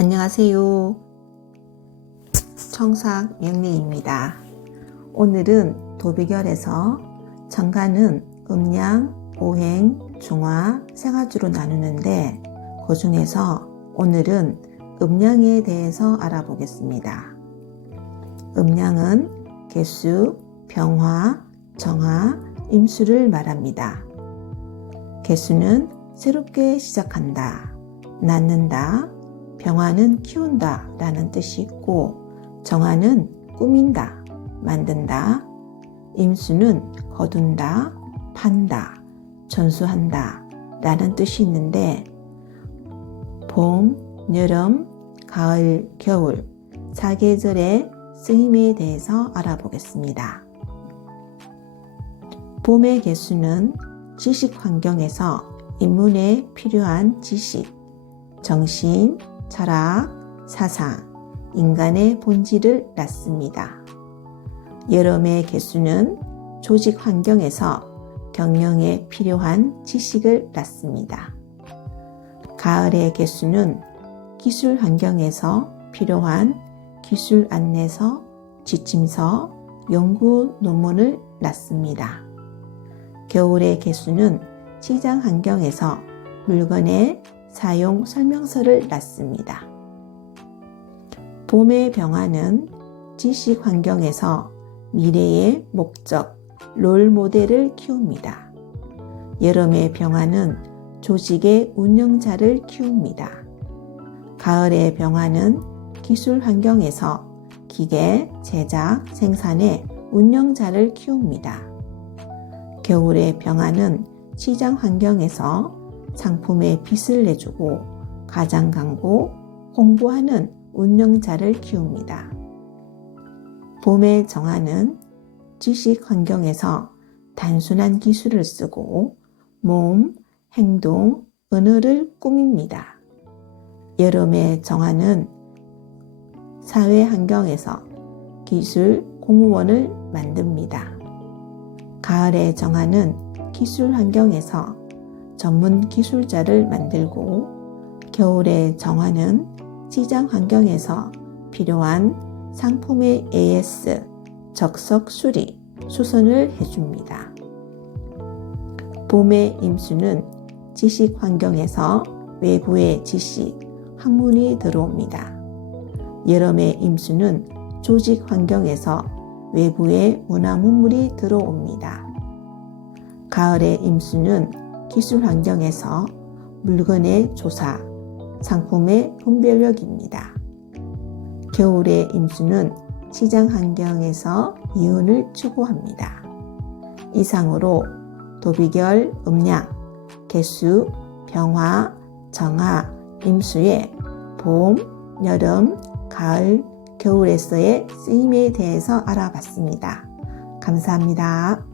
안녕하세요. 청삭 명리입니다. 오늘은 도비결에서 정가는 음양, 오행, 중화, 생화주로 나누는데 그 중에서 오늘은 음양에 대해서 알아보겠습니다. 음양은 개수, 병화, 정화, 임수를 말합니다. 개수는 새롭게 시작한다, 낳는다, 병화는 키운다 라는 뜻이 있고 정화는 꾸민다, 만든다, 임수는 거둔다, 판다, 전수한다 라는 뜻이 있는데 봄, 여름, 가을, 겨울 사계절의 쓰임에 대해서 알아보겠습니다. 봄의 개수는 지식 환경에서 인문에 필요한 지식, 정신, 철학, 사상, 인간의 본질을 낳습니다. 여름의 개수는 조직 환경에서 경영에 필요한 지식을 낳습니다. 가을의 개수는 기술 환경에서 필요한 기술 안내서, 지침서, 연구 논문을 낳습니다. 겨울의 개수는 시장 환경에서 물건의 사용 설명서를 낳습니다. 봄의 병화는 지식 환경에서 미래의 목적, 롤 모델을 키웁니다. 여름의 병화는 조직의 운영자를 키웁니다. 가을의 병화는 기술 환경에서 기계, 제작, 생산의 운영자를 키웁니다. 겨울의 병화는 시장 환경에서 상품의 빛을 내주고 가장 광고, 홍보하는 운영자를 키웁니다. 봄의 정화는 지식 환경에서 단순한 기술을 쓰고 몸, 행동, 언어를 꾸밉니다. 여름의 정화는 사회 환경에서 기술 공무원을 만듭니다. 가을의 정화는 기술 환경에서 전문 기술자를 만들고 겨울의 정화는 시장 환경에서 필요한 상품의 AS, 적석 수리, 수선을 해줍니다. 봄의 임수는 지식 환경에서 외부의 지식, 학문이 들어옵니다. 여름의 임수는 조직 환경에서 외부의 문화 문물이 들어옵니다. 가을의 임수는 기술 환경에서 물건의 조사, 상품의 분별력입니다. 겨울의 임수는 시장 환경에서 이윤을 추구합니다. 이상으로 도비결, 음양, 개수, 병화, 정화, 임수의 봄, 여름, 가을, 겨울에서의 쓰임에 대해서 알아봤습니다. 감사합니다.